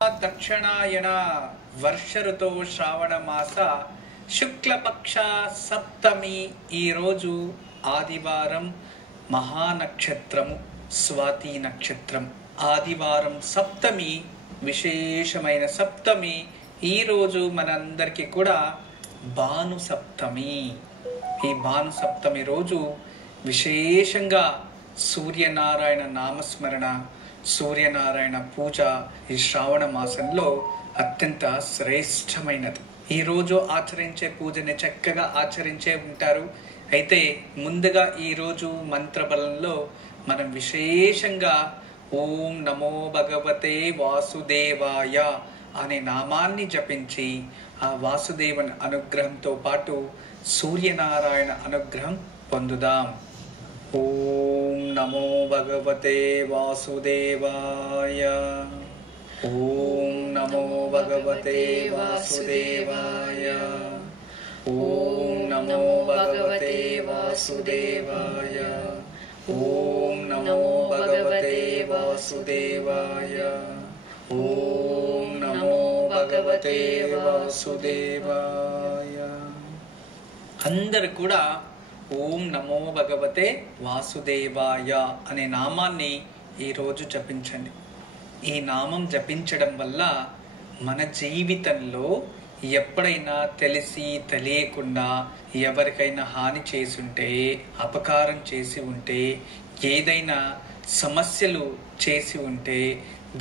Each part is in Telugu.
దక్షిణాయన వర్ష ఋతో శ్రావణ మాస శుక్లపక్ష సప్తమి. ఈరోజు ఆదివారం, మహానక్షత్రము స్వాతి నక్షత్రం. ఆదివారం సప్తమి, విశేషమైన సప్తమి. ఈరోజు మనందరికీ కూడా భాను సప్తమి. ఈ భాను సప్తమి రోజు విశేషంగా సూర్యనారాయణ నామస్మరణ, సూర్యనారాయణ పూజ ఈ శ్రావణ మాసంలో అత్యంత శ్రేష్టమైనది. ఈరోజు ఆచరించే పూజని చక్కగా ఆచరించే ఉంటారు. అయితే ముందుగా ఈరోజు మంత్రబలంలో మనం విశేషంగా ఓం నమో భగవతే వాసుదేవాయ అనే నామాన్ని జపించి ఆ వాసుదేవుని అనుగ్రహంతో పాటు సూర్యనారాయణ అనుగ్రహం పొందుదాం. ఓం నమో భగవతే వాసుదేవాయ. ఓం నమో భగవతే వాసుదేవాయ. ఓం నమో భగవతే వాసుదేవాయ. ఓం నమో భగవతే వాసుదేవాయ. ఓం నమో భగవతే వాసుదేవాయ. అందరూ కూడా ఓం నమో భగవతే వాసుదేవాయ అనే నామాన్ని ఈరోజు జపించండి. ఈ నామం జపించడం వల్ల మన జీవితంలో ఎప్పుడైనా తెలిసి తెలియకుండా ఎవరికైనా హాని చేసి ఉంటే, అపకారం చేసి ఉంటే, ఏదైనా సమస్యలు చేసి ఉంటే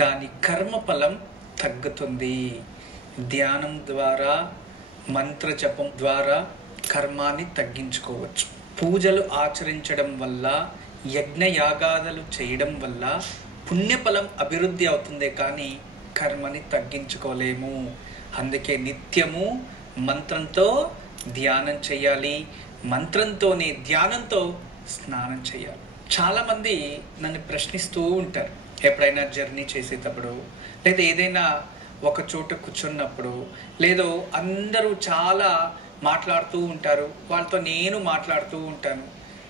దాని కర్మఫలం తగ్గుతుంది. ధ్యానం ద్వారా, మంత్ర జపం ద్వారా కర్మాన్ని తగ్గించుకోవచ్చు. పూజలు ఆచరించడం వల్ల, యజ్ఞయాగాదులు చేయడం వల్ల పుణ్యఫలం అభివృద్ధి అవుతుందే కానీ కర్మని తగ్గించుకోలేము. అందుకే నిత్యము మంత్రంతో ధ్యానం చేయాలి, మంత్రంతోనే ధ్యానంతో స్నానం చేయాలి. చాలామంది నన్ను ప్రశ్నిస్తూ ఉంటారు, ఎప్పుడైనా జర్నీ చేసేటప్పుడు, లేదా ఏదైనా ఒక చోట కూర్చున్నప్పుడు, లేదో అందరూ చాలా మాట్లాడుతూ ఉంటారు, వాళ్ళతో నేను మాట్లాడుతూ ఉంటాను.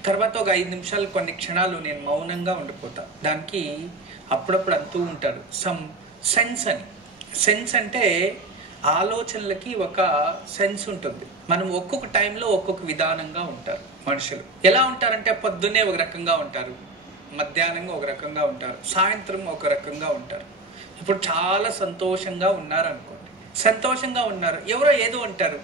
తర్వాత ఒక 5 నిమిషాలు, కొన్ని క్షణాలు నేను మౌనంగా ఉండిపోతా. దానికి అప్పుడప్పుడు అంటూ ఉంటారు సమ్ సెన్స్ అని. సెన్స్ అంటే ఆలోచనలకి ఒక సెన్స్ ఉంటుంది. మనం ఒక్కొక్క టైంలో ఒక్కొక్క విధానంగా ఉంటారు మనుషులు. ఎలా ఉంటారంటే పొద్దున్నే ఒక రకంగా ఉంటారు, మధ్యాహ్నంగా ఒక రకంగా ఉంటారు, సాయంత్రం ఒక రకంగా ఉంటారు. ఇప్పుడు చాలా సంతోషంగా ఉన్నారు అనుకోండి, సంతోషంగా ఉన్నారు, ఎవరో ఏదో అంటారు,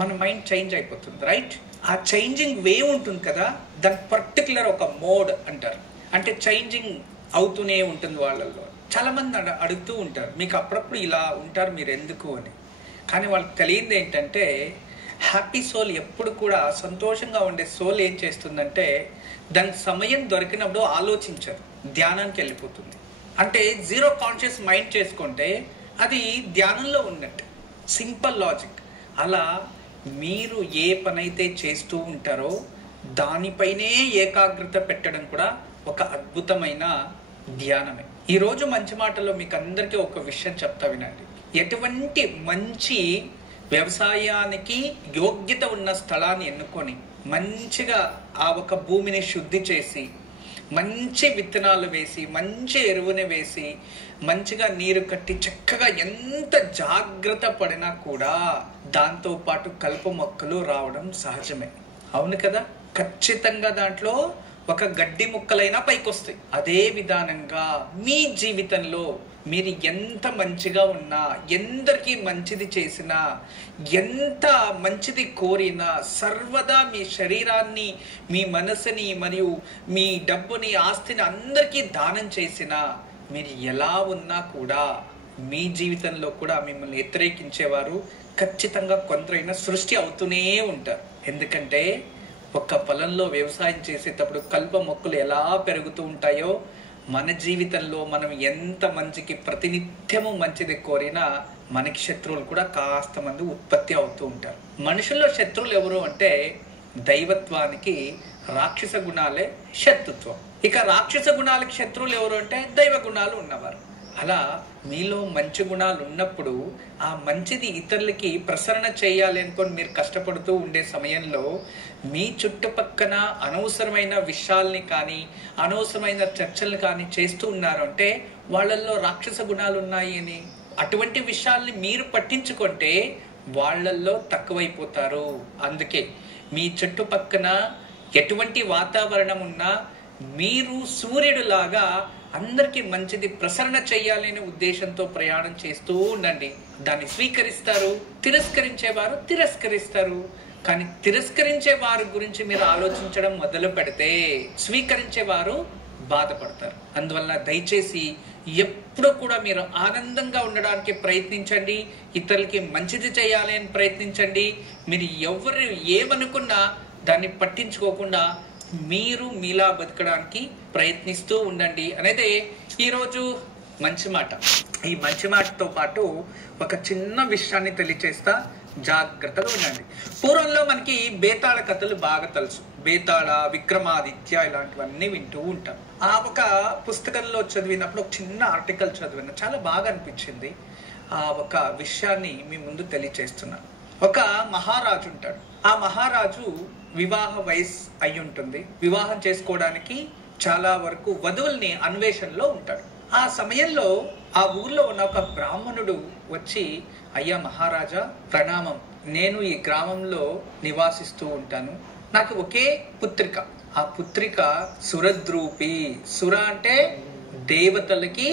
మన మైండ్ చేంజ్ అయిపోతుంది, రైట్? ఆ చేంజింగ్ వే ఉంటుంది కదా, దాని పర్టికులర్ ఒక మోడ్ అంటారు. అంటే చేంజింగ్ అవుతూనే ఉంటుంది వాళ్ళల్లో. చాలామంది అడుగుతూ ఉంటారు, మీకు అప్పుడప్పుడు ఇలా ఉంటారు మీరు ఎందుకు అని. కానీ వాళ్ళకి తెలియదు ఏంటంటే, హ్యాపీ సోల్ ఎప్పుడు కూడా, సంతోషంగా ఉండే సోల్ ఏం చేస్తుందంటే, దానికి సమయం దొరికినప్పుడు ఆలోచించదు, ధ్యానానికి వెళ్ళిపోతుంది. అంటే జీరో కాన్షియస్ మైండ్ చేసుకుంటే అది ధ్యానంలో ఉన్నట్టు, సింపుల్ లాజిక్. అలా మీరు ఏ పనైతే చేస్తూ ఉంటారో దానిపైనే ఏకాగ్రత పెట్టడం కూడా ఒక అద్భుతమైన ధ్యానమే. ఈరోజు మంచి మాటల్లో మీకు అందరికీ ఒక విషయం చెప్తా వినండి. ఎటువంటి మంచి వ్యవసాయానికి యోగ్యత ఉన్న స్థలాన్ని ఎన్నుకొని మంచిగా ఆ ఒక భూమిని శుద్ధి చేసి, మంచి విత్తనాలు వేసి, మంచి ఎరువుని వేసి, మంచిగా నీరు కట్టి, చక్కగా ఎంత జాగ్రత్త పడినా కూడా దాంతో పాటు కలుపు మొక్కలు రావడం సహజమే. అవును కదా? ఖచ్చితంగా దాంట్లో ఒక గడ్డి ముక్కలైనా పైకి వస్తాయి. అదే విధానంగా మీ జీవితంలో మీరు ఎంత మంచిగా ఉన్నా, ఎందరికీ మంచిది చేసినా, ఎంత మంచిది కోరినా, సర్వదా మీ శరీరాన్ని, మీ మనసుని మరియు మీ డబ్బుని, ఆస్తిని అందరికీ దానం చేసినా, మీరు ఎలా ఉన్నా కూడా మీ జీవితంలో కూడా మిమ్మల్ని వ్యతిరేకించేవారు ఖచ్చితంగా కొందరైనా సృష్టి అవుతూనే ఉంటారు. ఎందుకంటే ఒక పొలంలో వ్యవసాయం చేసేటప్పుడు కలుపు మొక్కలు ఎలా పెరుగుతూ ఉంటాయో, మన జీవితంలో మనం ఎంత మంచికి ప్రతినిత్యము మంచిది కోరినా మనకి శత్రువులు కూడా కాస్త మంది ఉత్పత్తి అవుతూ ఉంటారు. మనుషుల్లో శత్రువులు ఎవరు అంటే దైవత్వానికి రాక్షస గుణాలే శత్రుత్వం. ఇక రాక్షస గుణాలకి శత్రువులు ఎవరు అంటే దైవ గుణాలు ఉన్నవారు. అలా మీలో మంచి గుణాలు ఉన్నప్పుడు ఆ మంచిది ఇతరులకి ప్రసరణ చేయాలి అనుకొని మీరు కష్టపడుతూ ఉండే సమయంలో మీ చుట్టుపక్కన అనవసరమైన విషయాల్ని కానీ అనవసరమైన చర్చలు కానీ చేస్తూ ఉన్నారు అంటే వాళ్ళల్లో రాక్షస గుణాలు ఉన్నాయి అని అటువంటి విషయాల్ని మీరు పట్టించుకుంటే వాళ్ళల్లో తక్కువైపోతారు. అందుకే మీ చుట్టుపక్కన ఎటువంటి వాతావరణం ఉన్నా మీరు సూర్యుడిలాగా అందరికీ మంచిది ప్రసరణ చేయాలనే ఉద్దేశంతో ప్రయాణం చేస్తూ ఉండండి. దాన్ని స్వీకరిస్తారు, తిరస్కరించేవారు తిరస్కరిస్తారు. కానీ తిరస్కరించే వారి గురించి మీరు ఆలోచించడం మొదలు పెడితే స్వీకరించేవారు బాధపడతారు. అందువల్ల దయచేసి ఎప్పుడు కూడా మీరు ఆనందంగా ఉండడానికి ప్రయత్నించండి, ఇతరులకి మంచిది చేయాలి అని ప్రయత్నించండి. మీరు ఎవరు ఏమనుకున్నా దాన్ని పట్టించుకోకుండా మీరు మీలా బతకడానికి ప్రయత్నిస్తూ ఉండండి అనేది ఈరోజు మంచి మాట. ఈ మంచి మాటతో పాటు ఒక చిన్న విషయాన్ని తెలియచేస్తా, జాగ్రత్తగా ఉండండి. పూర్వంలో మనకి బేతాళ కథలు బాగా తెలుసు. బేతాళ, విక్రమాదిత్య ఇలాంటివన్నీ వింటూ ఉంటాం. ఆ ఒక పుస్తకంలో చదివినప్పుడు ఒక చిన్న ఆర్టికల్ చదివిన చాలా బాగా అనిపించింది. ఆ ఒక విషయాన్ని మీ ముందు తెలియచేస్తున్నాను. ఒక మహారాజు ఉంటాడు. ఆ మహారాజు వివాహ వయసు అయి ఉంటుంది. వివాహం చేసుకోవడానికి చాలా వరకు వధువుల్ని అన్వేషణలో ఉంటాడు. ఆ సమయంలో ఆ ఊర్లో ఉన్న ఒక బ్రాహ్మణుడు వచ్చి, అయ్యా మహారాజా ప్రణామం, నేను ఈ గ్రామంలో నివాసిస్తూ ఉంటాను. నాకు ఒకే పుత్రిక. ఆ పుత్రిక సురద్రూపి. సుర అంటే దేవతలకి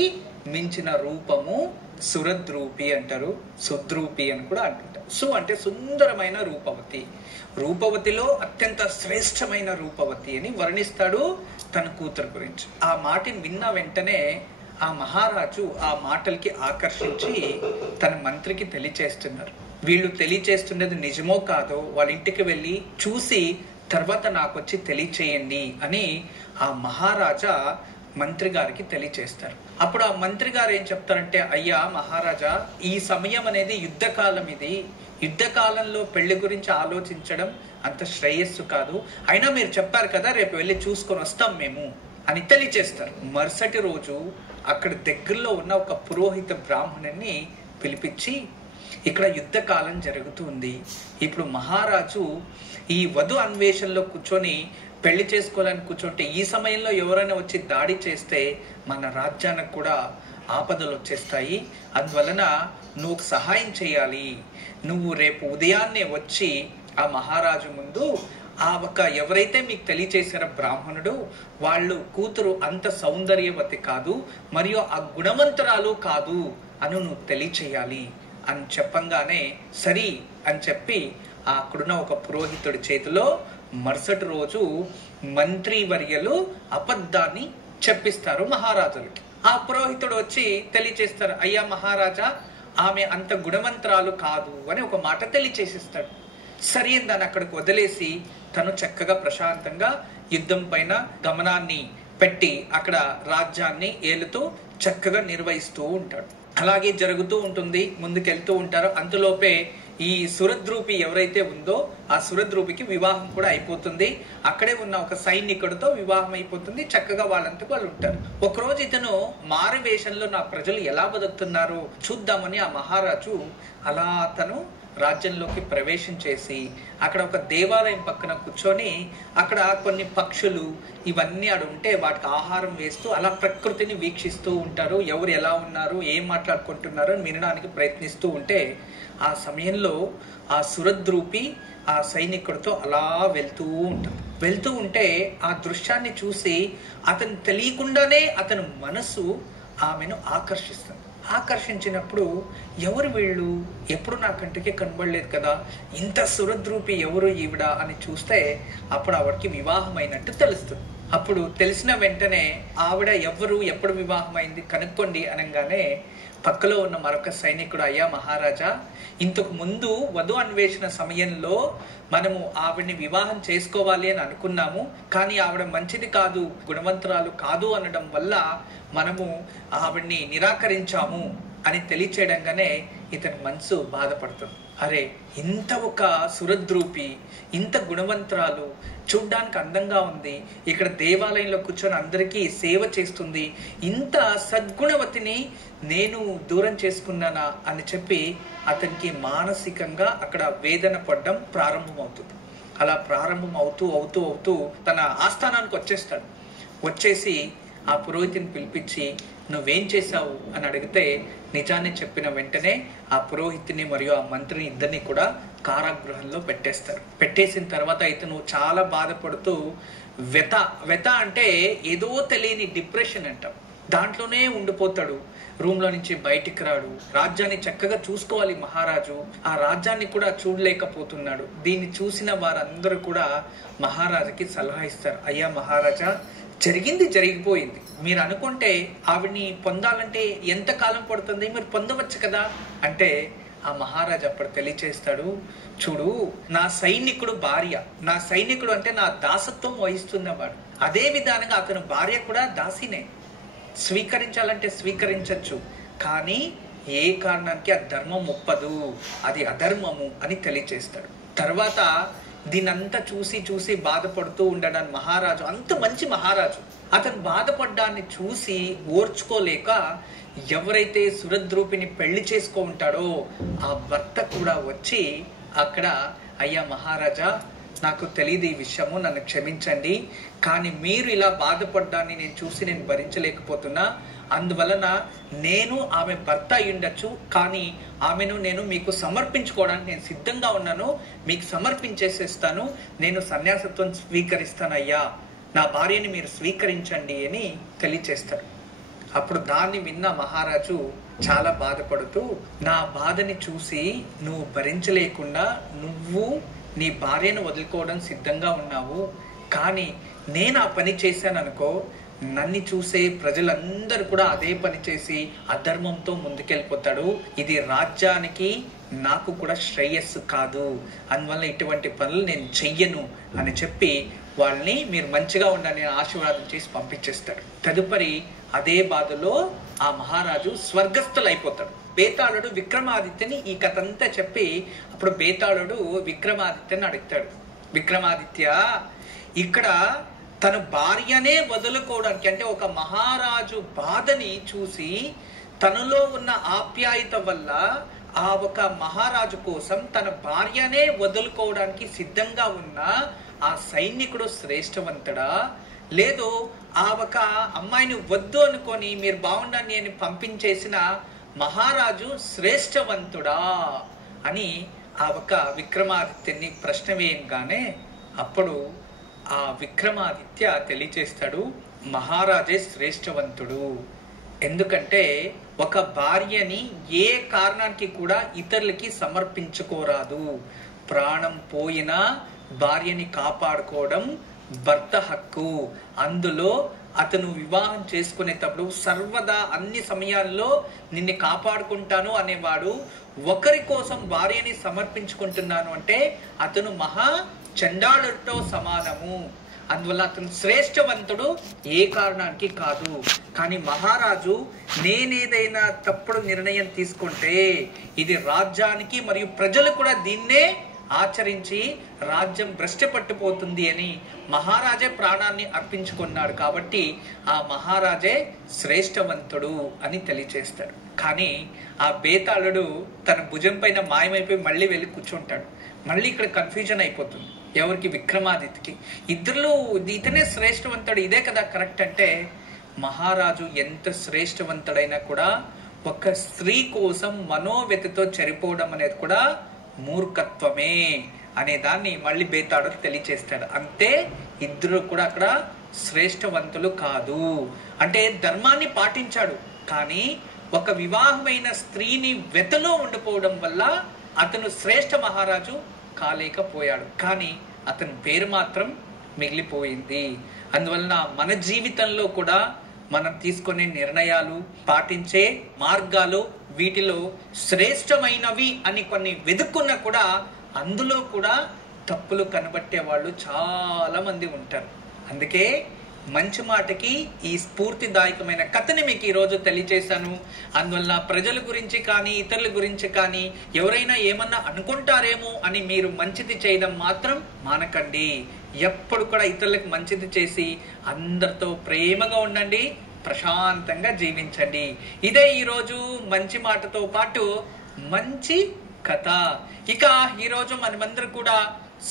మించిన రూపము సురద్రూపి అంటారు. సుద్రూపి అని కూడా అంటుంటారు. సు అంటే సుందరమైన రూపవతి. రూపవతిలో అత్యంత శ్రేష్టమైన రూపవతి అని వర్ణిస్తాడు తన కూతురు గురించి. ఆ మాటని విన్న వెంటనే ఆ మహారాజు ఆ మాటలకి ఆకర్షించి తన మంత్రికి తెలియచేస్తున్నారు. వీళ్ళు తెలియచేస్తున్నది నిజమో కాదో వాళ్ళ ఇంటికి వెళ్ళి చూసి తర్వాత నాకు వచ్చి తెలియచేయండి అని ఆ మహారాజా మంత్రి గారికి తెలియచేస్తారు. అప్పుడు ఆ మంత్రి గారు ఏం చెప్తారంటే, అయ్యా మహారాజా, ఈ సమయం అనేది యుద్ధకాలం. ఇది యుద్ధకాలంలో పెళ్లి గురించి ఆలోచించడం అంత శ్రేయస్సు కాదు. అయినా మీరు చెప్పారు కదా, రేపు వెళ్ళి చూసుకొని వస్తాం మేము అని తెలియచేస్తారు. మరుసటి రోజు అక్కడ దగ్గరలో ఉన్న ఒక పురోహిత బ్రాహ్మణుని పిలిపించి, ఇక్కడ యుద్ధకాలం జరుగుతుంది, ఇప్పుడు మహారాజు ఈ వధు అన్వేషణలో కూర్చొని పెళ్లి చేసుకోవాలని కూర్చుంటే ఈ సమయంలో ఎవరైనా వచ్చి దాడి చేస్తే మన రాజ్యానికి కూడా ఆపదలు వచ్చేస్తాయి. అందువలన నువ్వు సహాయం చేయాలి. నువ్వు రేపు ఉదయాన్నే వచ్చి ఆ మహారాజు ముందు ఆ ఒక ఎవరైతే మీకు తెలియచేశారో బ్రాహ్మణుడు, వాళ్ళు కూతురు అంత సౌందర్యవతి కాదు, మరియు ఆ గుణవంతురాలు కాదు అని నువ్వు తెలియచేయాలి అని చెప్పంగానే సరి అని చెప్పి అక్కడున్న ఒక పురోహితుడి చేతిలో మరుసటి రోజు మంత్రి వర్యలు అబద్ధాన్ని చెప్పిస్తారు మహారాజులకి. ఆ పురోహితుడు వచ్చి తెలియచేస్తారు, అయ్యా మహారాజా, ఆమె అంత గుణవంతురాలు కాదు అని ఒక మాట తెలియచేసిస్తాడు. సరి అని దాన్ని అక్కడికి వదిలేసి తను చక్కగా ప్రశాంతంగా యుద్ధం పైన గమనాన్ని పెట్టి అక్కడ రాజ్యాన్ని ఏలుతూ చక్కగా నిర్వహిస్తూ ఉంటాడు. అలాగే జరుగుతూ ఉంటుంది, ముందుకెళ్తూ ఉంటారు. అంతలోపే ఈ సురద్రూపి ఎవరైతే ఉందో ఆ సురద్రూపికి వివాహం కూడా అయిపోతుంది. అక్కడే ఉన్న ఒక సైనికుడితో వివాహం అయిపోతుంది. చక్కగా వాళ్ళంతకు వాళ్ళు ఉంటారు. ఒకరోజు ఇతను మారు వేషంలో నా ప్రజలు ఎలా బతుకుతున్నారో చూద్దామని ఆ మహారాజు అలా తను రాజ్యంలోకి ప్రవేశం చేసి అక్కడ ఒక దేవాలయం పక్కన కూర్చొని అక్కడ కొన్ని పక్షులు ఇవన్నీ అక్కడ ఉంటే వాటికి ఆహారం వేస్తూ అలా ప్రకృతిని వీక్షిస్తూ ఉంటారు. ఎవరు ఎలా ఉన్నారు, ఏం మాట్లాడుకుంటున్నారు అని వినడానికి ప్రయత్నిస్తూ ఉంటే ఆ సమయంలో ఆ సురద్రూపి ఆ సైనికుడితో అలా వెళ్తూ ఉంటే ఆ దృశ్యాన్ని చూసి అతను తెలియకుండానే అతని మనసు ఆమెను ఆకర్షించినప్పుడు ఎవరు వీళ్ళు, ఎప్పుడు నా కంటికి కనబడలేదు కదా, ఇంత సురద్రూపి ఎవరు ఈవిడ అని చూస్తే అప్పుడు ఆవిడకి వివాహం అయినట్టు తెలుస్తుంది. అప్పుడు తెలిసిన వెంటనే ఆవిడ ఎవరు, ఎప్పుడు వివాహం అయింది కనుక్కోండి అనగానే పక్కలో ఉన్న మరొక సైనికుడు, అయ్యా మహారాజా, ఇంతకు ముందు వధు అన్వేషణ సమయంలో మనము ఆవిడ్ని వివాహం చేసుకోవాలి అని అనుకున్నాము, కానీ ఆవిడ మంచిది కాదు, గుణవంతురాలు కాదు అనడం వల్ల మనము ఆవిడ్ని నిరాకరించాము అని తెలియచేయడంగానే ఇతని మనసు బాధపడుతుంది. అరే, ఇంత ఒక సురద్రూపి, ఇంత గుణవంతురాలు, చూడ్డానికి అందంగా ఉంది, ఇక్కడ దేవాలయంలో కూర్చొని అందరికీ సేవ చేస్తుంది, ఇంత సద్గుణవతిని నేను దూరం చేసుకున్నానా అని చెప్పి అతనికి మానసికంగా అక్కడ వేదన పడడం ప్రారంభమవుతుంది. అలా ప్రారంభం అవుతూ తన ఆస్థానానికి వచ్చేస్తాడు. వచ్చేసి ఆ పురోహితుని పిలిపించి, నువ్వేం చేశావు అని అడిగితే నిజాన్ని చెప్పిన వెంటనే ఆ పురోహితుని మరియు ఆ మంత్రిని ఇద్దరిని కూడా కారాగృహంలో పెట్టేస్తారు. పెట్టేసిన తర్వాత ఇతను చాలా బాధపడుతూ వెత అంటే ఏదో తెలియని డిప్రెషన్ అంటాం, దాంట్లోనే ఉండిపోతాడు. రూమ్లో నుంచి బయటికి రాడు. రాజ్యాన్ని చక్కగా చూసుకోవాలి మహారాజు, ఆ రాజ్యాన్ని కూడా చూడలేకపోతున్నాడు. దీన్ని చూసిన వారందరూ కూడా మహారాజుకి సలహా ఇస్తారు. అయ్యా మహారాజా, జరిగింది జరిగిపోయింది, మీరు అనుకుంటే ఆవిడ్ని పొందాలంటే ఎంత కాలం పడుతుంది, మీరు పొందవచ్చు కదా అంటే ఆ మహారాజు అప్పుడు తెలియచేస్తాడు, చూడు నా సైనికుడు భార్య, నా సైనికుడు అంటే నా దాసత్వం వహిస్తున్నవాడు, అదే విధానంగా అతను భార్య కూడా దాసినే, స్వీకరించాలంటే స్వీకరించవచ్చు, కానీ ఏ కారణానికి ఆ ధర్మం ఒప్పదు, అది అధర్మము అని తెలియచేస్తాడు. తర్వాత దీనంతా చూసి బాధపడుతూ ఉండడాన్ని మహారాజు, అంత మంచి మహారాజు, అతను బాధపడ్డాన్ని చూసి ఓర్చుకోలేక ఎవరైతే సురద్రూపిని పెళ్లి చేసుకో ఉంటాడో ఆ భర్త కూడా వచ్చి అక్కడ, అయ్యా మహారాజా, నాకు తెలియదు ఈ విషయము, నన్ను క్షమించండి, కానీ మీరు ఇలా బాధపడ్డాన్ని నేను చూసి నేను భరించలేకపోతున్నా, అందువలన నేను ఆమె భర్త అయి ఉండొచ్చు, కానీ ఆమెను నేను మీకు సమర్పించుకోవడానికి నేను సిద్ధంగా ఉన్నాను, మీకు సమర్పించేసేస్తాను, నేను సన్యాసత్వం స్వీకరిస్తానయ్యా, నా భార్యని మీరు స్వీకరించండి అని తెలియచేస్తాడు. అప్పుడు దాన్ని విన్న మహారాజు చాలా బాధపడుతూ, నా బాధని చూసి నువ్వు భరించలేకుండా నువ్వు నీ భార్యను వదులుకోవడం సిద్ధంగా ఉన్నావు, కానీ నేను ఆ పని చేశాను అనుకో, నన్ను చూసే ప్రజలందరూ కూడా అదే పని చేసి అధర్మంతో ముందుకెళ్ళిపోతాడు, ఇది రాజ్యానికి నాకు కూడా శ్రేయస్సు కాదు, అందువల్ల ఇటువంటి పనులు నేను చెయ్యను అని చెప్పి వాళ్ళని మీరు మంచిగా ఉండాలని ఆశీర్వాదం చేసి పంపించేస్తాడు. తదుపరి అదే బాధలో ఆ మహారాజు స్వర్గస్థులు అయిపోతాడు. బేతాళుడు విక్రమాదిత్యని ఈ కథ అంతా చెప్పి అప్పుడు బేతాళుడు విక్రమాదిత్యని అడుగుతాడు, విక్రమాదిత్య, ఇక్కడ తన భార్యనే వదులుకోవడానికి, అంటే ఒక మహారాజు బాధని చూసి తనలో ఉన్న ఆప్యాయత వల్ల ఆ ఒక మహారాజు కోసం తన భార్యనే వదులుకోవడానికి సిద్ధంగా ఉన్న ఆ సైనికుడు శ్రేష్టవంతుడా, లేదు ఆ ఒక అమ్మాయిని వద్దు అనుకొని మీరు బాగుండండి అని పంపించేసిన మహారాజు శ్రేష్టవంతుడా అని ఆ ఒక విక్రమాదిత్యుని ప్రశ్న వేయంగానే అప్పుడు ఆ విక్రమాదిత్య తెలియచేస్తాడు, మహారాజే శ్రేష్టవంతుడు, ఎందుకంటే ఒక భార్యని ఏ కారణానికి కూడా ఇతరులకి సమర్పించుకోరాదు, ప్రాణం పోయినా భార్యని కాపాడుకోవడం భర్త హక్కు, అందులో అతను వివాహం చేసుకునేటప్పుడు సర్వదా అన్ని సమయాల్లో నిన్ను కాపాడుకుంటాను అనేవాడు ఒకరి కోసం భార్యని సమర్పించుకుంటున్నాను అంటే అతను మహా చండాలుడితో సమానము, అందువల్ల అతను శ్రేష్టవంతుడు ఏ కారణానికి కాదు. కానీ మహారాజు నేనేదైనా తప్పుడు నిర్ణయం తీసుకుంటే ఇది రాజ్యానికి మరియు ప్రజలు కూడా దీన్నే ఆచరించి రాజ్యం భ్రష్టపట్టిపోతుంది అని మహారాజే ప్రాణాన్ని అర్పించుకున్నాడు, కాబట్టి ఆ మహారాజే శ్రేష్టవంతుడు అని తెలియచేస్తాడు. కానీ ఆ బేతాళుడు తన భుజం పైన మాయమైపోయి మళ్ళీ వెళ్ళి కూర్చుంటాడు. మళ్ళీ ఇక్కడ కన్ఫ్యూజన్ అయిపోతుంది, ఎవరికి, విక్రమాదిత్యకి. ఇద్దరు ఇతనే శ్రేష్టవంతుడు, ఇదే కదా కరెక్ట్ అంటే, మహారాజు ఎంత శ్రేష్టవంతుడైనా కూడా ఒక స్త్రీ కోసం మనోవ్యతితో చనిపోవడం అనేది కూడా మూర్ఖత్వమే అనే దాన్ని మళ్ళీ బేతాళుడు తెలియచేస్తాడు. అంతే, ఇద్దరు కూడా అక్కడ శ్రేష్టవంతులు కాదు, అంటే ధర్మాన్ని పాటించాడు, కానీ ఒక వివాహమైన స్త్రీని వెతలో ఉండిపోవడం వల్ల అతను శ్రేష్ఠ మహారాజు కాలేకపోయాడు, కానీ అతని పేరు మాత్రం మిగిలిపోయింది. అందువలన మన జీవితంలో కూడా మనం తీసుకునే నిర్ణయాలు, పాటించే మార్గాలు, వీటిలో శ్రేష్టమైనవి అని కొన్ని వెతుక్కున్నా కూడా అందులో కూడా తప్పులు కనబట్టే వాళ్ళు చాలా మంది ఉంటారు. అందుకే మంచి మాటకి ఈ స్ఫూర్తిదాయకమైన కథని మీకు ఈరోజు తెలియజేశాను. అందువల్ల ప్రజల గురించి కానీ ఇతరుల గురించి కానీ ఎవరైనా ఏమన్నా అనుకుంటారేమో అని మీరు మంచిది చేయడం మాత్రం మానకండి. ఎప్పుడు కూడా ఇతరులకు మంచిది చేసి అందరితో ప్రేమగా ఉండండి, ప్రశాంతంగా జీవించండి. ఇదే ఈరోజు మంచి మాటతో పాటు మంచి కథ. ఇక ఈరోజు మనమందరూ కూడా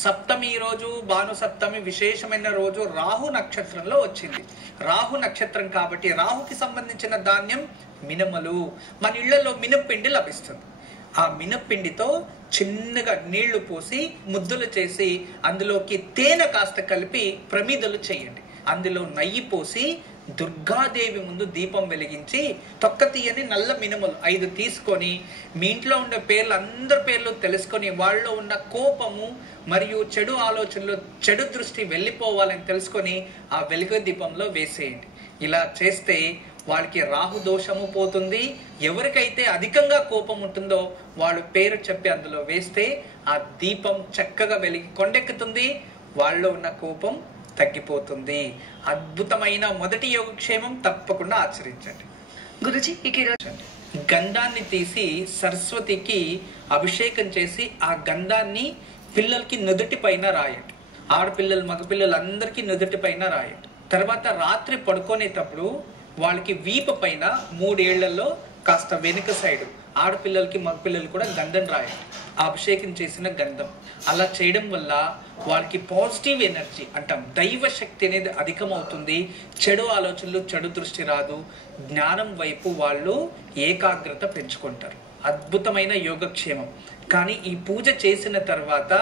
సప్తమి రోజు భాను సప్తమి విశేషమైన రోజు రాహు నక్షత్రంలో వచ్చింది. రాహు నక్షత్రం కాబట్టి రాహుకి సంబంధించిన ధాన్యం మినుములు. మన ఇళ్లలో మినప్పిండి లభిస్తుంది. ఆ మినప్పిండితో చిన్నగా నీళ్లు పోసి ముద్దులు చేసి అందులోకి తేనె కాస్త కలిపి ప్రమిదలు చేయండి. అందులో నెయ్యి పోసి దుర్గాదేవి ముందు దీపం వెలిగించి తొక్క తీయని నల్ల మినుములు 5 తీసుకొని మీ ఇంట్లో ఉండే పేర్లు అందరి పేర్లు తెలుసుకొని వాళ్ళలో ఉన్న కోపము మరియు చెడు ఆలోచనలు, చెడు దృష్టి వెళ్ళిపోవాలని తెలుసుకొని ఆ వెలుగు దీపంలో వేసేయండి. ఇలా చేస్తే వాళ్ళకి రాహు దోషము పోతుంది. ఎవరికైతే అధికంగా కోపం ఉంటుందో వాళ్ళు పేరు చెప్పి అందులో వేస్తే ఆ దీపం చక్కగా వెలిగి కొండెక్కుతుంది. వాళ్ళలో ఉన్న కోపం తగ్గిపోతుంది. అద్భుతమైన మొదటి యోగక్షేమం తప్పకుండా ఆచరించండి. గురుజీ గంధాన్ని తీసి సరస్వతికి అభిషేకం చేసి ఆ గంధాన్ని పిల్లలకి నుదుటి పైన రాయండి. ఆడపిల్లలు మగపిల్లలు అందరికీ నుదుటి పైన రాయండి. తర్వాత రాత్రి పడుకునేటప్పుడు వాళ్ళకి వీపు పైన 3 ఏళ్లలో కాస్త వెనుక సైడు ఆడపిల్లలకి మగపిల్లలు కూడా గంధం రాయండి. అభిషేకం చేసిన గంధం అలా చేయడం వల్ల వాళ్ళకి పాజిటివ్ ఎనర్జీ అంటాం, దైవ శక్తి అనేది అధికమవుతుంది. చెడు ఆలోచనలు, చెడు దృష్టి రాదు. జ్ఞానం వైపు వాళ్ళు ఏకాగ్రత పెంచుకుంటారు. అద్భుతమైన యోగక్షేమం. కానీ ఈ పూజ చేసిన తర్వాత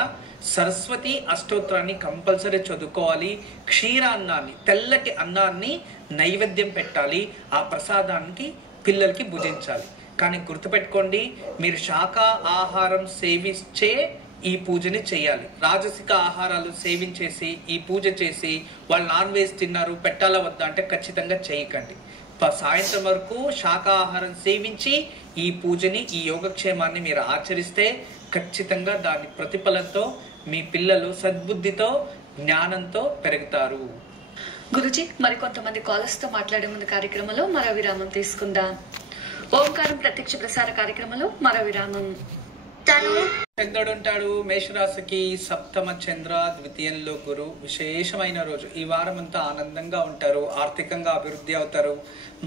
సరస్వతి అష్టోత్తరాన్ని కంపల్సరీ చదువుకోవాలి. క్షీరాన్నాన్ని, తెల్లటి అన్నాన్ని నైవేద్యం పెట్టాలి. ఆ ప్రసాదానికి పిల్లలకి భుజించాలి. కానీ గుర్తుపెట్టుకోండి, మీరు శాఖ ఆహారం సేవించే ఈ పూజని చేయాలి. రాజసిక ఆహారాలు సేవించేసి ఈ పూజ చేసి వాళ్ళు నాన్ వెజ్ తిన్నారు పెట్టాలా వద్దా అంటే ఖచ్చితంగా చేయకండి. సాయంత్రం వరకు శాకాహారం సేవించి ఈ పూజని, ఈ యోగక్షేమాన్ని మీరు ఆచరిస్తే ఖచ్చితంగా దాని ప్రతిఫలంతో మీ పిల్లలు సద్బుద్ధితో, జ్ఞానంతో పెరుగుతారు. గురుజీ, మరికొంతమంది కాలర్స్ తో మాట్లాడే ముందు కార్యక్రమంలో మరో విరామం తీసుకుందాం. ఓంకారం ప్రత్యక్ష ప్రసార కార్యక్రమంలో మరో విరామం. చంద్రుడు ఉంటాడు మేషరాశికి, సప్తమ చంద్ర, ద్వితీయంలో గురు. విశేషమైన రోజు. ఈ వారం అంతా ఆనందంగా ఉంటారు, ఆర్థికంగా అభివృద్ధి అవుతారు,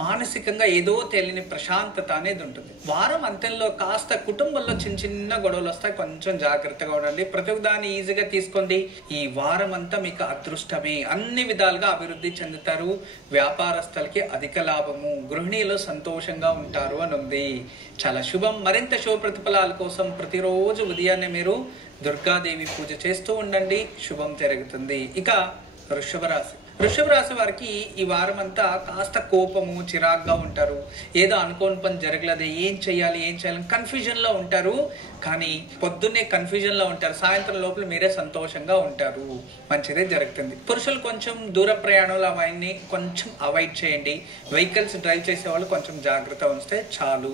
మానసికంగా ఏదో తెలియని ప్రశాంతత అనేది ఉంటుంది. వారం అంతంలో కాస్త కుటుంబంలో చిన్న చిన్న గొడవలు వస్తాయి, కొంచెం జాగ్రత్తగా ఉండండి. ప్రతి దాన్ని ఈజీగా తీసుకోండి. ఈ వారం అంతా మీకు అదృష్టమే. అన్ని విధాలుగా అభివృద్ధి చెందుతారు. వ్యాపారస్తులకి అధిక లాభము, గృహిణీలు సంతోషంగా ఉంటారు అని ఉంది. చాలా శుభం. మరింత శుభ ప్రతిఫలాల కోసం ప్రతిరోజు ఉదయాన్నే మీరు దుర్గాదేవి పూజ చేస్తూ ఉండండి, శుభం జరుగుతుంది. ఇక వృషభ రాశి. వృషభ రాశి వారికి ఈ వారం అంతా కాస్త కోపము, చిరాగ్గా ఉంటారు. ఏదో అనుకోని పని జరగలేదు, ఏం చేయాలి కన్ఫ్యూజన్ లో ఉంటారు. కానీ పొద్దున్నే కన్ఫ్యూజన్ లో ఉంటారు, సాయంత్రం లోపల మీరే సంతోషంగా ఉంటారు. మంచిదే జరుగుతుంది. పురుషులు కొంచెం దూర ప్రయాణాలు అవన్నీ కొంచెం అవాయిడ్ చేయండి. వెహికల్స్ డ్రైవ్ చేసే వాళ్ళు కొంచెం జాగ్రత్త ఉంచితే చాలు.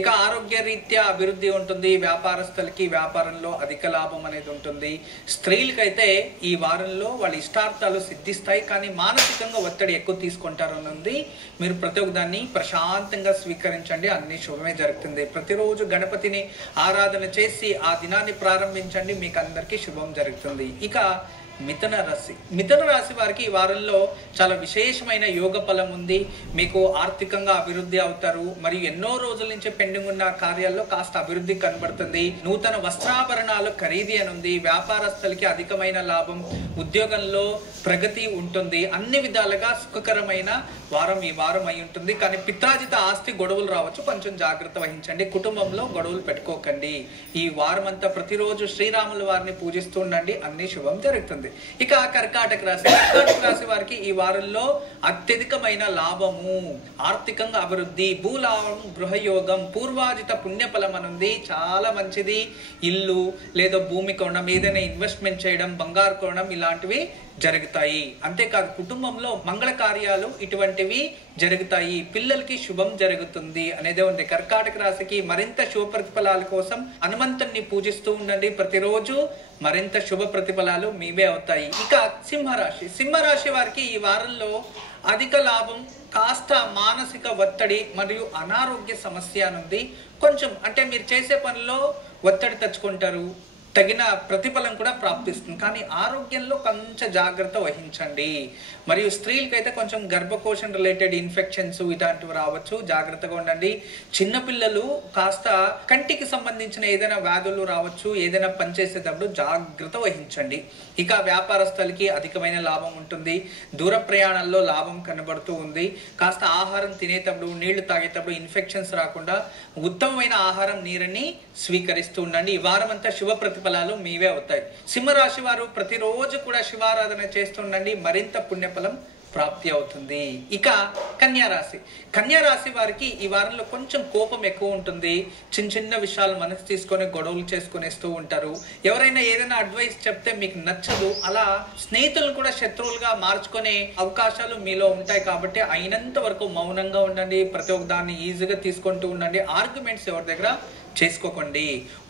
ఇక ఆరోగ్య రీత్యా అభివృద్ధి ఉంటుంది. వ్యాపారస్తులకి వ్యాపారంలో అధిక లాభం అనేది ఉంటుంది. స్త్రీలకైతే ఈ వారంలో వాళ్ళ ఇష్టార్థాలు సిద్ధిస్తాయి. కానీ మానసికంగా ఒత్తిడి ఎక్కువ తీసుకుంటారని ఉంది. మీరు ప్రతి ఒక్క దాన్ని ప్రశాంతంగా స్వీకరించండి, అన్ని శుభమే జరుగుతుంది. ప్రతిరోజు గణపతిని ఆరాధన చేసి ఆ దినాన్ని ప్రారంభించండి, మీకు అందరికీ శుభం జరుగుతుంది. ఇక మిథున రాశి. మిథున రాశి వారికి ఈ వారంలో చాలా విశేషమైన యోగ ఫలం ఉంది. మీకు ఆర్థికంగా అభివృద్ధి అవుతారు. మరియు ఎన్నో రోజుల నుంచి పెండింగ్ ఉన్న కార్యాల్లో కాస్త అభివృద్ధి కనబడుతుంది. నూతన వస్త్రాభరణాలు ఖరీదు అని ఉంది. వ్యాపారస్తులకి అధికమైన లాభం, ఉద్యోగంలో ప్రగతి ఉంటుంది. అన్ని విధాలుగా సుఖకరమైన వారం ఈ వారం అయి ఉంటుంది. కానీ పిత్రాజిత ఆస్తి గొడవలు రావచ్చు, కొంచెం జాగ్రత్త వహించండి. కుటుంబంలో గొడవలు పెట్టుకోకండి. ఈ వారం అంతా ప్రతిరోజు శ్రీరాముల వారిని పూజిస్తూ ఉండండి, అన్ని శుభం జరుగుతుంది. ఇక కర్కాటక రాశి. కర్కాటక రాశి వారికి ఈ వారంలో అత్యధికమైన లాభము, ఆర్థికంగా అభివృద్ధి, భూలాభం, గృహయోగం, పూర్వాజిత పుణ్యఫలం అనుంది. చాలా మంచిది. ఇల్లు లేదా భూమి కొనడం, ఏదైనా ఇన్వెస్ట్మెంట్ చేయడం, బంగారు కొనడం ఇలాంటివి జరుగుతాయి. అంతేకాదు కుటుంబంలో మంగళ కార్యాలు ఇటువంటివి జరుగుతాయి. పిల్లలకి శుభం జరుగుతుంది అనేదే ఉంది. కర్కాటక రాశికి మరింత శుభ ప్రతిఫలాల కోసం హనుమంతుణ్ణి పూజిస్తూ ఉండండి ప్రతిరోజు, మరింత శుభ ప్రతిఫలాలు మీవే అవుతాయి. ఇక సింహరాశి. సింహరాశి వారికి ఈ వారంలో అధిక లాభం, కాస్త మానసిక ఒత్తిడి మరియు అనారోగ్య సమస్య అనుంది. కొంచెం అంటే మీరు చేసే పనిలో ఒత్తిడి తెచ్చుకుంటారు, తగిన ప్రతిఫలం కూడా ప్రాప్తిస్తుంది. కానీ ఆరోగ్యంలో కొంచెం జాగ్రత్త వహించండి. మరియు స్త్రీలకైతే కొంచెం గర్భకోశం రిలేటెడ్ ఇన్ఫెక్షన్స్ ఇలాంటివి రావచ్చు, జాగ్రత్తగా ఉండండి. చిన్నపిల్లలు కాస్త కంటికి సంబంధించిన ఏదైనా వ్యాధులు రావచ్చు, ఏదైనా పనిచేసేటప్పుడు జాగ్రత్త వహించండి. ఇక వ్యాపారస్తులకి అధికమైన లాభం ఉంటుంది. దూర ప్రయాణాల్లో లాభం కనబడుతూ ఉంది. కాస్త ఆహారం తినేటప్పుడు, నీళ్లు తాగేటప్పుడు ఇన్ఫెక్షన్స్ రాకుండా ఉత్తమమైన ఆహారం నీరుని స్వీకరిస్తూ ఉండండి. ఈ వారం అంతా శుభ ప్రతిఫలాలు మీవే అవుతాయి. సింహరాశి వారు ప్రతిరోజు కూడా శివారాధన చేస్తుండండి, మరింత పుణ్యఫలం ప్రాప్తి అవుతుంది. ఇక కన్యారాశి. కన్యారాశి వారికి ఈ వారంలో కొంచెం కోపం ఎక్కువ ఉంటుంది. చిన్న చిన్న విషయాలు మనసు తీసుకొని గొడవలు చేసుకునేస్తూ ఉంటారు. ఎవరైనా ఏదైనా అడ్వైస్ చెప్తే మీకు నచ్చదు, అలా స్నేహితులను కూడా శత్రువులుగా మార్చుకునే అవకాశాలు మీలో ఉంటాయి. కాబట్టి అయినంత వరకు మౌనంగా ఉండండి. ప్రతి ఒక్క దాన్ని ఈజీగా తీసుకుంటూ ఉండండి. ఆర్గ్యుమెంట్స్ ఎవరి దగ్గర చేసుకోకండి.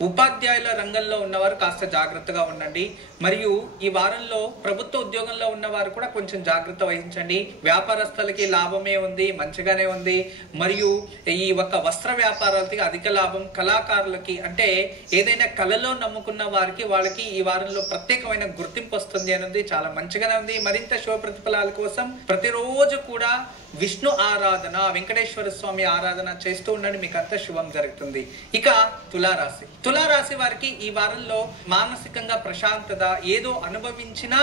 ఉపాధ్యాయుల రంగంలో ఉన్నవారు కాస్త జాగ్రత్తగా ఉండండి. మరియు ఈ వారంలో ప్రభుత్వ ఉద్యోగంలో ఉన్నవారు కూడా కొంచెం జాగ్రత్త వహించండి. వ్యాపారస్తులకి లాభమే ఉంది, మంచిగానే ఉంది. మరియు ఈ ఒక వస్త్ర వ్యాపారాలకి అధిక లాభం. కళాకారులకి అంటే ఏదైనా కళలో నమ్ముకున్న వారికి వాళ్ళకి ఈ వారంలో ప్రత్యేకమైన గుర్తింపు వస్తుంది అనేది చాలా మంచిగానే ఉంది. మరింత శుభ ప్రతిఫలాల కోసం ప్రతిరోజు కూడా విష్ణు ఆరాధన, వెంకటేశ్వర స్వామి ఆరాధన చేస్తూ ఉండండి, మీకు అంతా శుభం జరుగుతుంది. ఇక తులారాశి. తులారాశి వారికి ఈ వారంలో మానసికంగా ప్రశాంతత, ఏదో అనుభవించిన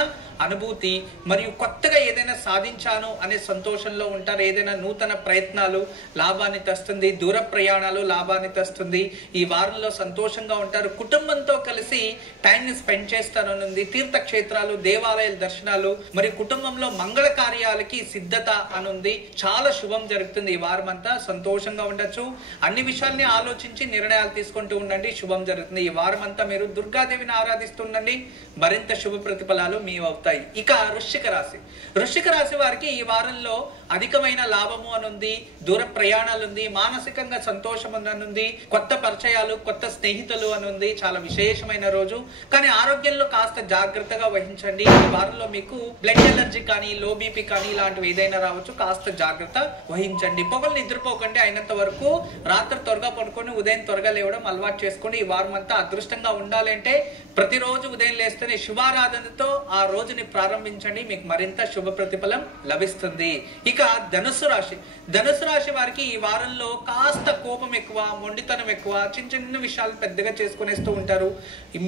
అనుభూతి మరియు కొత్తగా ఏదైనా సాధించాను అనే సంతోషంలో ఉంటారు. ఏదైనా నూతన ప్రయత్నాలు లాభాన్ని తెస్తుంది. దూర ప్రయాణాలు లాభాన్ని తెస్తుంది. ఈ వారంలో సంతోషంగా ఉంటారు. కుటుంబంతో కలిసి టైంని స్పెండ్ చేస్తాననుంది. తీర్థక్షేత్రాలు, దేవాలయాల దర్శనాలు మరియు కుటుంబంలో మంగళ కార్యాలకి సిద్ధత అనుంది. చాలా శుభం జరుగుతుంది. ఈ వారం అంతా సంతోషంగా ఉండొచ్చు. అన్ని విషయాల్ని ఆలోచించి నిర్ణయాలు తీసుకుంటూ ఉండండి, శుభం జరుగుతుంది. ఈ వారం అంతా మీరు దుర్గాదేవిని ఆరాధిస్తుండండి, మరింత శుభ ప్రతిఫలాలు మీ అవుతాయి. ఇక వృశ్చిక రాశి. వృశ్చిక రాశి వారికి ఈ వారంలో అధికమైన లాభము అనుంది. దూర ప్రయాణాలు ఉంది. మానసికంగా సంతోషం అనుంది. కొత్త పరిచయాలు, కొత్త స్నేహితులు అనుంది. చాలా విశేషమైన రోజు. కానీ ఆరోగ్యంలో కాస్త జాగ్రత్తగా వహించండి. ఈ వారంలో మీకు బ్లడ్ ఎలర్జీ కానీ, లో బీపీ కానీ ఇలాంటివి ఏదైనా రావచ్చు, కాస్త జాగ్రత్త వహించండి. పొగలు నిద్రపోకండి. అయినంత వరకు రాత్రి త్వరగా పడుకొని ఉదయం త్వరగా లేవడం అలవాటు చేసుకోండి. ఈ వారం అంతా అదృష్టంగా ఉండాలంటే ప్రతిరోజు ఉదయం లేస్తేనే శుభారాధనతో ఆ రోజుని ప్రారంభించండి, మీకు మరింత శుభ ప్రతిఫలం లభిస్తుంది. ఇక ధనుస్సు రాశి. ధనుస్సు రాశి వారికి ఈ వారంలో కాస్త కోపం ఎక్కువ, మొండితనం ఎక్కువ, చిన్న చిన్న విషయాలు పెద్దగా చేసుకునేస్తూ ఉంటారు.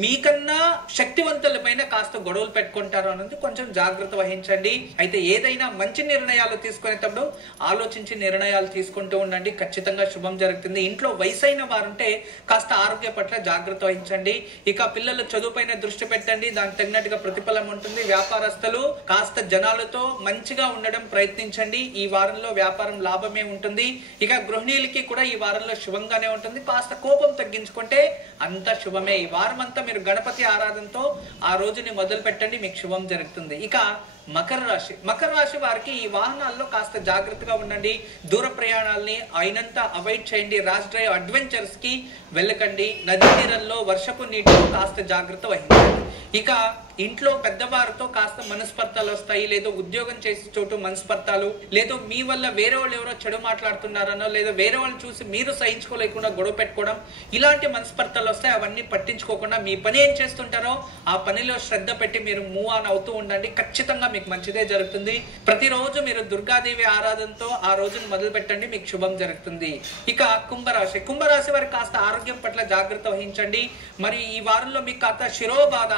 మీకన్నా శక్తివంతుల పైన కాస్త గొడవలు పెట్టుకుంటారు అన్నది కొంచెం జాగ్రత్త వహించండి. అయితే ఏదైనా మంచి నిర్ణయాలు తీసుకునేటప్పుడు ఆలోచించి నిర్ణయాలు తీసుకుంటూ ఉండండి, ఖచ్చితంగా శుభం జరుగుతుంది. ఇంట్లో వయసైన వారుంటే కాస్త ఆరోగ్య పట్ల జాగ్రత్త వహించండి. ఇక పిల్లలు చదువుపైన దృష్టి పెట్టండి, దానికి తగినట్టుగా ప్రతిఫలం ఉంటుంది. వ్యాపారస్తులు కాస్త జనాలతో మంచిగా ఉండడం ప్రయత్నించండి. ఈ వారంలో వ్యాపారం లాభమే ఉంటుంది. ఇక గృహిణీలకి కూడా ఈ వారంలో శుభంగానే ఉంటుంది. కాస్త కోపం తగ్గించుకుంటే అంత శుభమే. ఈ వారం అంతా మీరు గణపతి ఆరాధనతో ఆ రోజుని మొదలు పెట్టండి, మీకు శుభం జరుగుతుంది. ఇక మకర రాశి. మకర రాశి వారికి ఈ వాహనాల్లో కాస్త జాగ్రత్తగా ఉండండి. దూర ప్రయాణాలని అయినంత అవాయిడ్ చేయండి. ర్యాష్ డ్రైవ్ అడ్వెంచర్స్ కి వెళ్ళకండి. నదీ తీరంలో వర్షపు నీటిలో కాస్త జాగ్రత్త వహించండి. ఇక ఇంట్లో పెద్దవారితో కాస్త మనస్పర్ధలు వస్తాయి. లేదో ఉద్యోగం చేసే చోటు మనస్పర్ధలు, లేదో మీ వల్ల వేరే వాళ్ళు ఎవరో చెడు మాట్లాడుతున్నారనో, లేదా వేరే వాళ్ళు చూసి మీరు సహించుకోలేకుండా గొడవ పెట్టుకోవడం, ఇలాంటి మనస్పర్ధలు వస్తాయి. అవన్నీ పట్టించుకోకుండా మీ పని ఏం చేస్తుంటారో ఆ పనిలో శ్రద్ధ పెట్టి మీరు మూవ్ ఆన్ అవుతూ ఉండండి, ఖచ్చితంగా మీకు మంచిదే జరుగుతుంది. ప్రతిరోజు మీరు దుర్గాదేవి ఆరాధనతో ఆ రోజును మొదలు పెట్టండి, మీకు శుభం జరుగుతుంది. ఇక కుంభరాశి. కుంభరాశి వారికి కాస్త ఆరోగ్యం పట్ల జాగ్రత్త వహించండి. మరి ఈ వారంలో మీకు కాస్త శిరోబాధ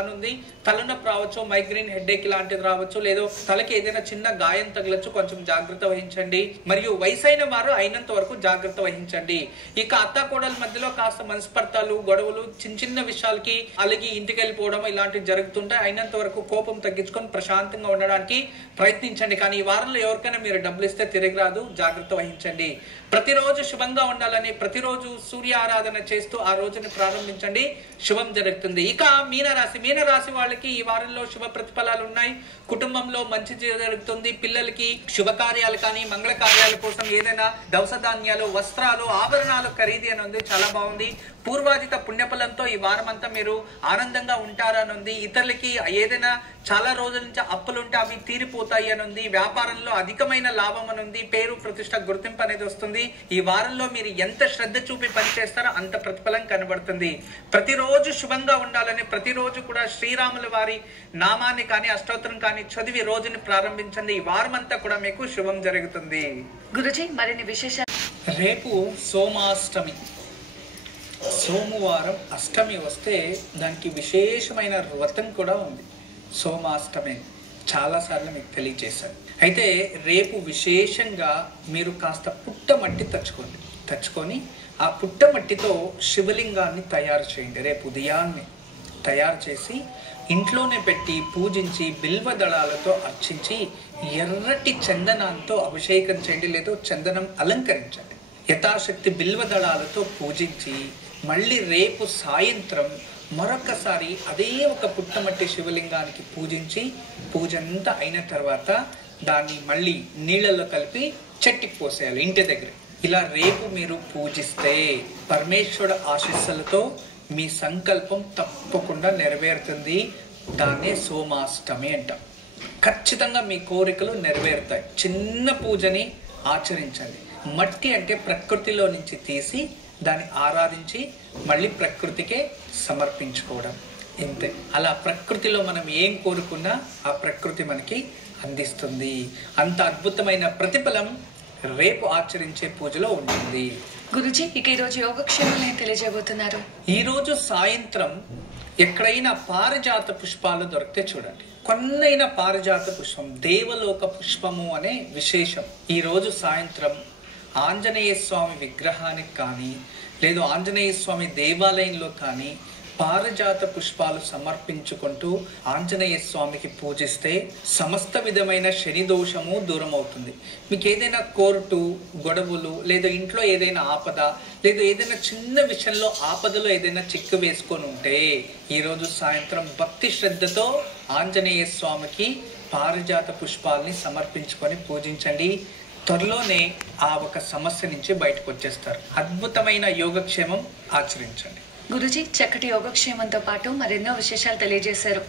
అనుంది. తలనొప్పి రావచ్చు, మైగ్రేన్ హెడ్ఏక్ లాంటిది రావచ్చు, లేదో తలకి ఏదైనా చిన్న గాయం తగలచ్చు, కొంచెం జాగ్రత్త వహించండి. మరియు వయసైన వారు అయినంత వరకు జాగ్రత్త వహించండి. ఇక అత్త కోడల మధ్యలో కాస్త మనస్పర్ధలు, గొడవలు, చిన్న చిన్న విషయాలకి అలిగి ఇంటికి వెళ్ళిపోవడం ఇలాంటివి జరుగుతుంటాయి. అయినంత వరకు కోపం తగ్గించుకొని ప్రశాంతంగా ఉండడానికి ప్రయత్నించండి. కానీ ఈ వారంలో ఎవరికైనా మీరు డబ్బులు ఇస్తే తిరిగి రాదు, జాగ్రత్త వహించండి. ప్రతిరోజు శుభంగా ఉండాలని ప్రతిరోజు సూర్య ఆరాధన చేస్తూ ఆ రోజుని ప్రారంభించండి, శుభం జరుగుతుంది. ఇక మీనరాశి. మీనరాశి వాళ్ళకి ఈ వారంలో శుభ ప్రతిఫలాలు ఉన్నాయి. కుటుంబంలో మంచి జరుగుతుంది. పిల్లలకి శుభకార్యాలు కానీ, మంగళ కార్యాల కోసం ఏదైనా దవస ధాన్యాలు, వస్త్రాలు, ఆభరణాలు ఖరీదు అని ఉంది, చాలా బాగుంది. పూర్వాజిత పుణ్యఫలంతో ఈ వారం అంతా మీరు ఆనందంగా ఉంటారని ఉంది. ఇతరులకి ఏదైనా చాలా రోజుల నుంచి అప్పులుంటే అవి తీరిపోతాయి అని ఉంది, వ్యాపారంలో అధికమైన లాభం అని ఉంది, పేరు ప్రతిష్ట గుర్తింపు అనేది వస్తుంది. ఈ వారంలో మీరు ఎంత శ్రద్ధ చూపి పనిచేస్తారో అంత ప్రతిఫలం కనబడుతుంది. ప్రతిరోజు శుభంగా ఉండాలని ప్రతిరోజు కూడా శ్రీరాముల వారి నామాన్ని కానీ అష్టోత్తరం కానీ చదివి రోజుని ప్రారంభించండి. ఈ వారం అంతా కూడా మీకు శుభం జరుగుతుంది. గురుజీ మరిన్ని విశేషాలు. రేపు సోమాష్టమి, సోమవారం అష్టమి వస్తే దానికి విశేషమైన వ్రతం కూడా ఉంది. సోమాష్టమి చాలాసార్లు మీకు తెలియజేశాను. అయితే రేపు విశేషంగా మీరు కాస్త పుట్టమట్టి తెచ్చుకొని ఆ పుట్టమట్టితో శివలింగాన్ని తయారు చేయండి. రేపు ఉదయాన్నే తయారు చేసి ఇంట్లోనే పెట్టి పూజించి బిల్వ దళాలతో అర్చించి ఎర్రటి చందనంతో అభిషేకం చేయండి, లేదా చందనం అలంకరించండి. యథాశక్తి బిల్వ దళాలతో పూజించి మళ్ళీ రేపు సాయంత్రం మరొకసారి అదే ఒక పుట్టమట్టి శివలింగానికి పూజించి పూజంతా అయిన తర్వాత దాన్ని మళ్ళీ నీళ్ళల్లో కలిపి చెట్టుకి పోసేయాలి ఇంటి దగ్గర. ఇలా రేపు మీరు పూజిస్తే పరమేశ్వరుడు ఆశీస్సులతో మీ సంకల్పం తప్పకుండా నెరవేరుతుంది. దాన్నే సోమాష్టమి అంటాం. ఖచ్చితంగా మీ కోరికలు నెరవేరుతాయి. చిన్న పూజని ఆచరించండి. మట్టి అంటే ప్రకృతిలో నుంచి తీసి దాన్ని ఆరాధించి మళ్ళీ ప్రకృతికే సమర్పించుకోవడం, ఇంతే. అలా ప్రకృతిలో మనం ఏం కోరుకున్నా ఆ ప్రకృతి మనకి అందిస్తుంది. అంత అద్భుతమైన ప్రతిఫలం రేపు ఆచరించే పూజలో ఉంటుంది. గురుజీ ఇక ఈరోజు యోగక్షేమాలు తెలియజేయబోతున్నారు. ఈరోజు సాయంత్రం ఎక్కడైనా పారిజాత పుష్పాలు దొరికితే చూడండి. కొన్నైనా పారిజాత పుష్పం, దేవలోక పుష్పము అనే విశేషం. ఈరోజు సాయంత్రం ఆంజనేయ స్వామి విగ్రహానికి కానీ లేదు ఆంజనేయ స్వామి దేవాలయంలో కానీ పారిజాత పుష్పాలు సమర్పించుకుంటూ ఆంజనేయ స్వామికి పూజిస్తే సమస్త విధమైన శని దోషము దూరం అవుతుంది. మీకు ఏదైనా కోర్టు గొడవలు లేదా ఇంట్లో ఏదైనా ఆపద లేదా ఏదైనా చిన్న విషయంలో ఆపదలో ఏదైనా చిక్కు వేసుకొని ఉంటే ఈరోజు సాయంత్రం భక్తి శ్రద్ధతో ఆంజనేయ స్వామికి పారిజాత పుష్పాలని సమర్పించుకొని పూజించండి. త్వరలోనే ఆ ఒక సమస్య నుంచి బయటకు వచ్చేస్తారు. అద్భుతమైన యోగక్షేమం ఆచరించండి. గురుజీ చక్కటి యోగక్షేమంతో పాటు మరెన్నో విశేషాలు తెలియజేశారు.